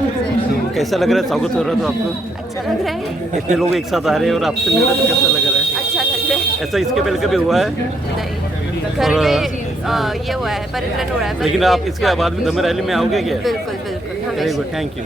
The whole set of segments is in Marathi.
कैसा लग रहा है, स्वागत हो रहा है तो आपको? अच्छा लग रहा है। इतने लोग एक साथ आ रहे हैं और आपसे मिल रहे हैं तो कैसा लग रहा है? अच्छा लग रहा है। ऐसा इसके पहले कभी हुआ है? नहीं, घर और में ये हुआ है, परिंद्रन हुआ है, पर लेकिन ये आप इसके बाद में धम्म रैली में आओगे क्या? बिल्कुल बिल्कुल वेरी हमेशा। Good, thank you.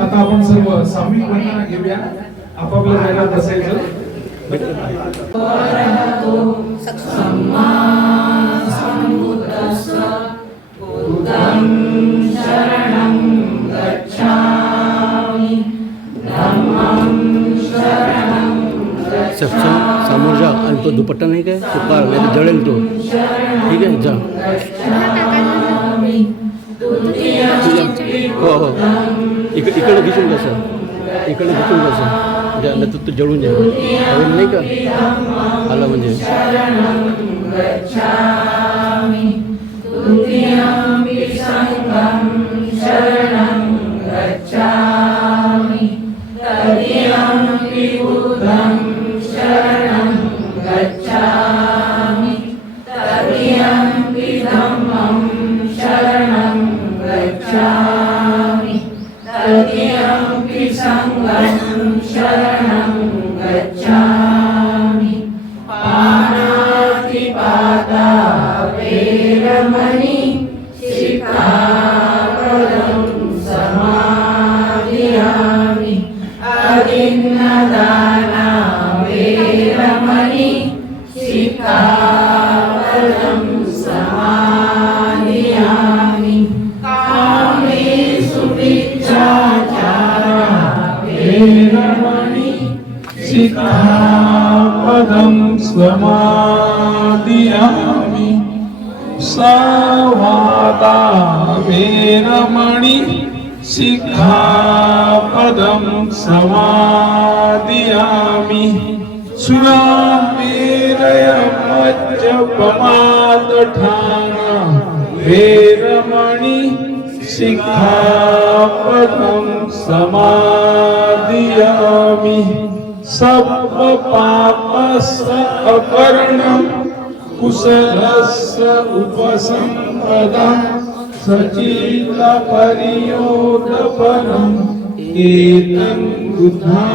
आता आपण सर्व सामूहिक वंदना घेऊया. आपापल्या जागा बसायचं. समोर जा आणि तो दुपट्टा नाही काय तो पार नाही तर जळेल तो. ठीक आहे जा. हो हो इकडे घिसून कसं इकडे घिसून कसं जा नाही तर जळून जाईल नाही का आला म्हणजे. सिक्खापदं समादियामि सवादा वेरमणि सिक्खापदं समादियामि सुरामेरयमज्जपमादठाना वेरमणि सिक्खापदं समादियामि सर्वपापस्य अपरणं कुशलस्य उपसम्पदं सचिलपरियोगपरम् एतं बुद्धानुशासनं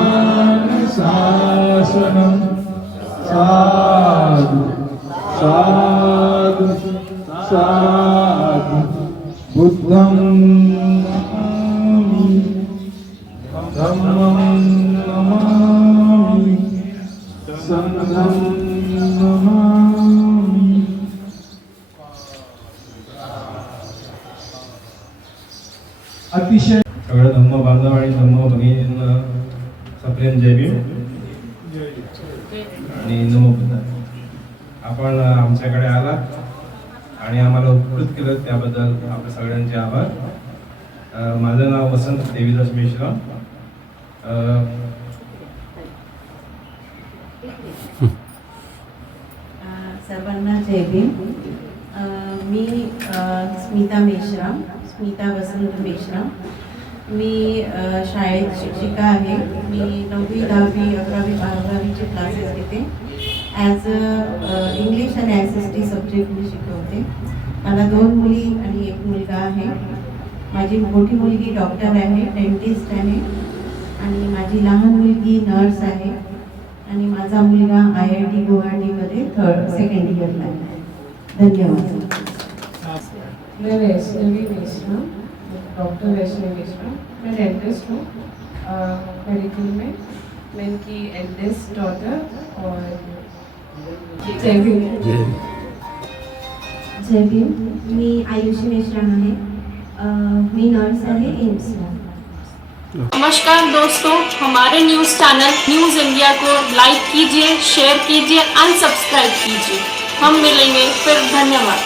साधु साधु साधु बुद्धं नमामि धम्मं नमामि संघं नमामि. अतिशय सगळं धम्म बांधव आणि धम्म भगिनींना सप्रेम जय भीम आणि नमो बुद्धाय. आपण आमच्याकडे आलात आणि आम्हाला उपकृत केलं त्याबद्दल आपल्या सगळ्यांचे आभार. माझं नाव वसंत देवीदास मेश्राम. सर्वांना जय भीम. मी स्मिता मेश्राम, स्मिता वसंत मेश्राम. मी शाळेत शिक्षिका आहे. मी 9वी 10वी 11वी 12वीचे क्लासेस घेते. ॲज अ इंग्लिश आणि SST सब्जेक्ट मी शिकवते. मला 2 मुली आणि 1 मुलगा आहे. माझी मोठी मुलगी डॉक्टर आहे, डेंटिस्ट आहे आणि माझी लहान मुलगी नर्स आहे आणि माझा मुलगा IIT गुवाहाटीमध्ये 2nd इयरला आहे. धन्यवाद. मैं वैष्णवी मेश्राम, डॉक्टर वैष्णवी मेश्राम. मैं डेंटिस्ट हूँ मेडिकल में. मैं इनकी एल्डेस्ट डॉटर और जय भीम. जय भीम. मी आयुषी मेश्राम आहे. मी नर्स आहे एम्सला. नमस्कार दोस्तों, हमारे न्यूज़ चैनल न्यूज़ इंडिया को लाइक कीजिए, शेयर कीजिए, अनसब्सक्राइब कीजिए. हम मिलेंगे फिर. धन्यवाद.